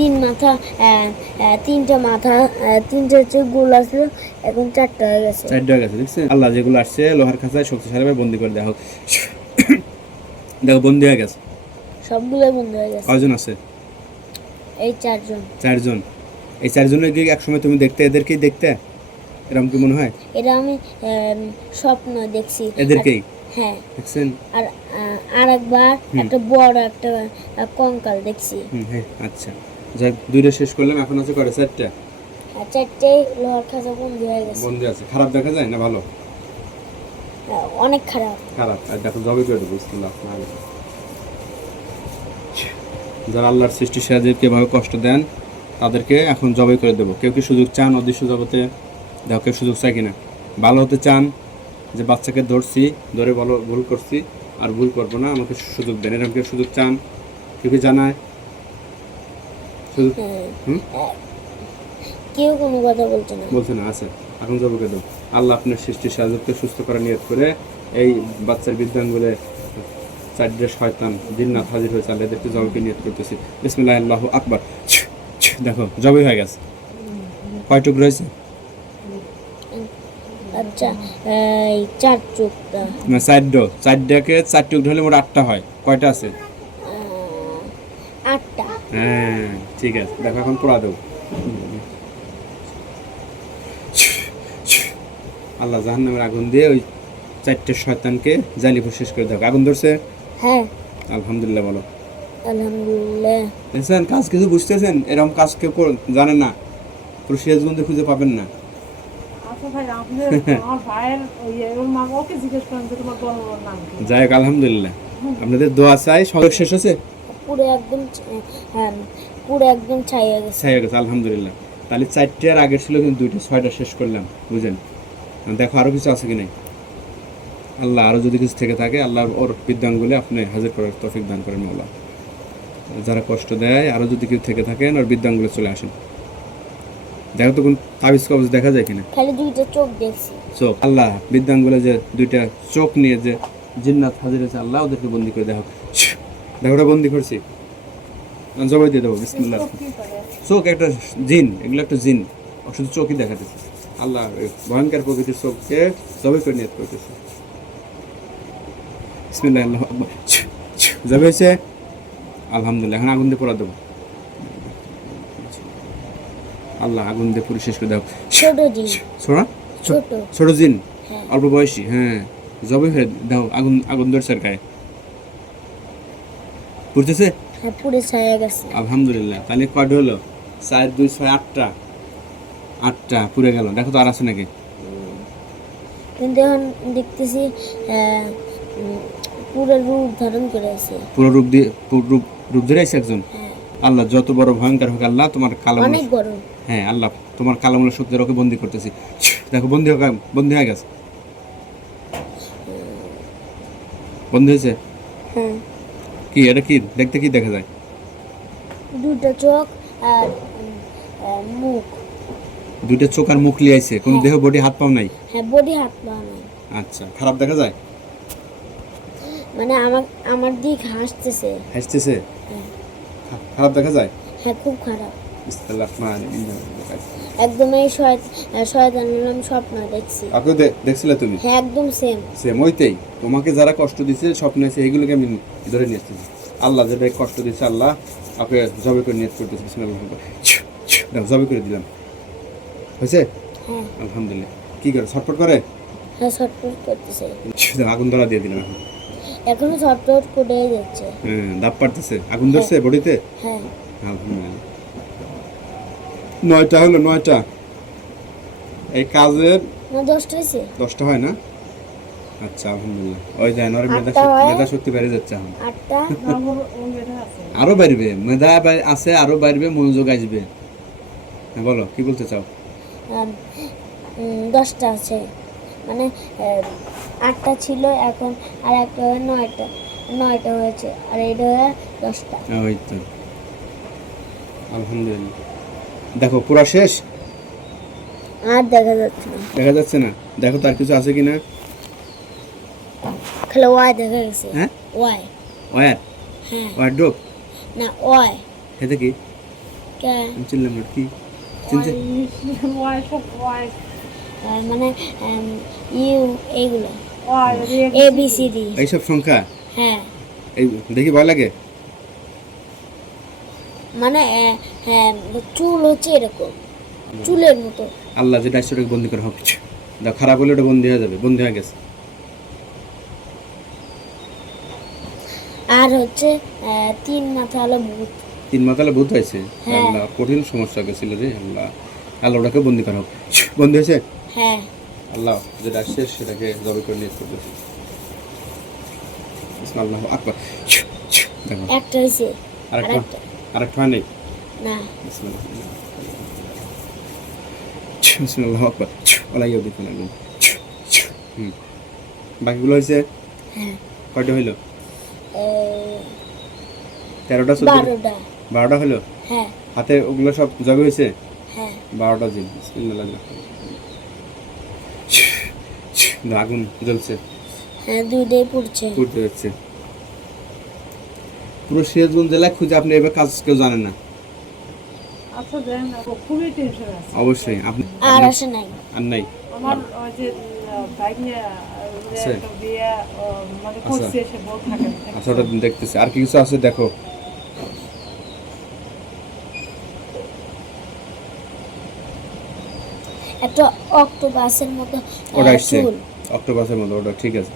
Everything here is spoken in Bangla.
তিন মাথা তিনটা মাথা তিনটা হচ্ছে গোল আসলো এখন চারটা হয়ে গেছে। চারটা হয়ে গেছে দেখছেন? আল্লাহ যেগুলো আসছে লোহার খাঁচায় শক্তিশালীভাবে বন্দি করে দেওয়া হোক। দেখো বন্দি হয়ে গেছে। সবগুলো বন্ধ হয়ে গেছে। কয়জন আছে? এই চারজন। চারজন। এই চারজনের কি একসময় তুমি দেখতে এদেরকেই দেখতে? এরকম কি মনে হয়? এটা আমি স্বপ্ন দেখছি। এদেরকেই? হ্যাঁ। দেখছেন? আর আহ, আর একবার একটা বড় একটা কঙ্কাল দেখছি। হ্যাঁ আচ্ছা। যাক দুইটা শেষ করলাম এখন আছে কয়টা চারটা? চারটে লোহার খাঁচা বন্ধ হয়ে গেছে। বন্দি আছে। খারাপ দেখা যায় না ভালো? অনেক খারাপ। খারাপ। আর দেখো জবে করে দেবো বিসমিল্লাহ যারা আল্লাহর সৃষ্টি সাহায্যকে এভাবে কষ্ট দেন তাদেরকে এখন জবাই করে দেবো। কেউ কি সুযোগ চান অদৃশ্য জগতে? দেখো কেউ সুযোগ চায় কিনা? ভালো হতে চান যে বাচ্চাকে ধরছি ধরে বলো ভুল করছি আর ভুল করব না আমাকে সুযোগ দেন। এরকম কেউ সুযোগ চান? কেউ কি জানায় সুযোগ হ্যাঁ। হুম আহ, কেউ কোনো কথা না। না আছে। এখন করে দেবো? আল্লাহ আপনার সৃষ্টি সাহায্যকে সুস্থ করার নিয়ত করে এই বাচ্চার চারটে শয়তান জিন্নাত হাজির হয়েছে। আল্লাহ এদেরকে জবকে নিয়ত করতেছি। বিসমিল্লাহ আল্লাহ আকবার। দেখো জবে হয়ে গেছে। কয় টুকরো হয়েছে? আচ্ছা চার চোখটা না চারডো চার টুকরো হলে মোট আটটা হয়। কয়টা আছে? হ্যাঁ ঠিক আছে। দেখো এখন পোড়া দেবো। আল্লাহ জাহান্নামের আগুন দিয়ে ওই চারটে শয়তানকে শেষ করে দেখো আগুন ধরছে? হ্যাঁ। আলহামদুলিল্লাহ বলো। আলহামদুলিল্লাহ। দেখছেন কাজ কিছু বুঝতেছেন? এরকম কাজ কেউ জানেন না। পুরো সিরাজগঞ্জে খুঁজে পাবেন না। আচ্ছা যাই হোক আলহামদুলিল্লাহ। আপনাদের দোয়া চাই সব শেষ হচ্ছে পুরো একদম হ্যাঁ পুরো একদম ছাই হয়ে গেছে। ছাই হয়ে গেছে আলহামদুলিল্লাহ। তাহলে চারটে আর আগের ছিল কিন্তু দুইটা ছয়টা শেষ করলাম বুঝেন দেখো আরও কিছু আছে কি নাই? আল্লাহ আরও যদি কিছু থেকে থাকে আল্লাহ ওর বিদ্যাঙ্গুলে আপনি হাজির করার তফিক দান করেন মৌলা যারা কষ্ট দেয় আরও যদি কেউ থেকে থাকেন ওর বিদ্যাঙ্গুলে চলে আসেন। দেখো তো কোন তাবিজ কবজ দেখা যায় কিনা? খালি দুইটা চোখ দেখছি। চোখ। আল্লাহ বিদ্যাঙ্গুলে যে দুইটা চোখ নিয়ে যে জিন্নাত হাজির হয়েছে আল্লাহ ওদেরকে বন্দি করে দেখো দেখো ওটা বন্দি করছি জবাই দিয়ে দেবো বিসমিল্লাহ। চোখ একটা জিন এগুলো একটা জিন। শুধু চোখই দেখাতেছে। আল্লাহ ভয়ঙ্কর প্রকৃতির চোখকে জবাই করে নিয়ত করতেছে। বিসমিল্লাহ আল্লাহ জবাই হয়েছে? আলহামদুলিল্লাহ এখন আগুন দিয়ে পোড়া দেবো। আল্লাহ আগুন দিয়ে পুরো শেষ করে দাও। ছোট ছোড়া? ছোট। জিন? হ্যাঁ। অল্প বয়সী হ্যাঁ। জবাই হয়ে দাও আগুন আগুন ধরছে গায়ে। পুড়তেছে? হ্যাঁ পুরো ছাই হয়ে গেছে। আলহামদুলিল্লাহ। তাহলে কয়টা হলো? চার দুই ছয় আটটা। আটটা পুড়ে গেল। দেখো তো আর আছে নাকি? কিন্তু এখন দেখতেছি পুরো রূপ ধারণ করে আছে। পুরো রূপ দিয়ে রূপ রূপ ধরে আছে একজন? হ্যাঁ। আল্লাহ যত বড় ভয়ঙ্কর হোক আল্লাহ তোমার কালো অনেক বড়। হ্যাঁ আল্লাহ তোমার কালামুল্লা শক্তি ওকে বন্দি করতেছি। দেখো বন্দি হোক বন্দি হয়ে গেছে। বন্দি হয়েছে? হ্যাঁ। কি এটা কি? দেখতে কি দেখা যায়? দুটো চোখ আর মুখ। দুইটা চোখ আর মুখ লিয়াইছে কোনো দেহ বডি হাত পাও নাই? হ্যাঁ বডি হাত পাও নাই। আচ্ছা খারাপ দেখা যায়? মানে আমার আমার দিক হাসতেছে। হাসতেছে? হ্যাঁ। খারাপ দেখা যায়? হ্যাঁ খুব খারাপ। ইস্তাল্লাহ একদম এই শয়ত শয়তানের আমি স্বপ্ন দেখছি। আপনি দেখছিলে তুমি? হ্যাঁ একদম সেম সেম ওইটাই তোমাকে যারা কষ্ট দিচ্ছে স্বপ্ন আছে এইগুলোকে আমি ধরে নিয়ে আসতেছি। আল্লাহ যেটা কষ্ট দিচ্ছে আল্লাহ আপনি জবে করে নিয়ে করতেছি। বিসমিল্লাহ জবে করে দিলাম। হয়েছে? হ্যাঁ। আলহামদুলিল্লাহ। কি করে ছটফট করে? হ্যাঁ ছটফট করতেছে। আগুন ধরা দিয়ে দিলাম এখন। এখনও ছটফট করে যাচ্ছে। হ্যাঁ দাপ পারতেছে আগুন ধরছে বডিতে? হ্যাঁ। আলহামদুলিল্লাহ। নয়টা হলো নয়টা। এই কাজের দশটা হয় না? আচ্ছা আলহামদুলিল্লাহ। ওই যায় মেধা আটটা মেধা শক্তি বেড়ে যাচ্ছে এখন। ওর আরও বাড়বে। মেধা আছে আরও বাড়বে মনোযোগ আসবে। হ্যাঁ বলো কি বলতে চাও? দশটা আছে। মানে আটটা ছিল এখন আর একটা হয়ে নয়টা। নয়টা হয়েছে আর এটা হয়ে দশটা। ওই তো। আলহামদুলিল্লাহ। দেখো পুরা শেষ? আর দেখা যাচ্ছে না। দেখা যাচ্ছে না? দেখো তার কিছু আছে কিনা? খালি ওয়াই দেখা গেছে। হ্যাঁ? ওয়াই। ওয়ার? হ্যাঁ। ওয়ার ডোপ? না ওয়াই। এতে কি? কে? আমি চিনলাম না কি? চিনছে ওয়াই সব ওয়াই। মানে ইউ এইগুলো Y A B C D এইসব সংখ্যা? হ্যাঁ। এই দেখি ভালো লাগে? মানে হ্যাঁ চুল হচ্ছে এরকম চুলের মতো। আল্লাহ যেটা আসছে ওটাকে বন্দি করা হবে। দাও খারাপ হলে ওটা বন্দি হয়ে যাবে বন্দি হয়ে গেছে। আর হচ্ছে তিন মাথা ভূত। তিন মাতালে ভূত হয়েছে? হ্যাঁ। আল্লাহ কঠিন সমস্যা গেছিল রে আল্লাহ। আল্লাহ ওটাকে বন্দি করা হোক বন্দি হয়েছে? হ্যাঁ। আল্লাহ যেটা আসছে সেটাকে জবে করে নিয়ে করতেছি আল্লাহ আকবার। একটা হয়েছে আরেকটা। আরেকটা হয় নাই না বিসমিল্লাহ আকবার ওলা ইউদি ফেলালাম হুম বাকিগুলো হয়েছে হ্যাঁ কয়টা হইল তেরোটা চোদ্দ বারোটা হলো হ্যাঁ হাতে ওগুলো সব জবে হয়েছে হ্যাঁ বারোটা দিন বিসমিল্লাহ আগুন জ্বলছে হ্যাঁ দুইটাই পড়ছে করতে হচ্ছে পুরো সিরাজগঞ্জ জেলায় খুঁজে আপনি এবার কাজ কেউ জানেন না আচ্ছা টেনশন আছে। অবশ্যই আপনি আর আসে নাই। আর নাই। আমার ওই যে বাইক নিয়ে আহ, মানে থাকে। আচ্ছা ওটা দেখতেছি। আর কি কিছু আছে দেখো। একটা অক্টোপাসের মতো ওটা আসছে। অক্টোপাসের মতো ওটা ঠিক আছে।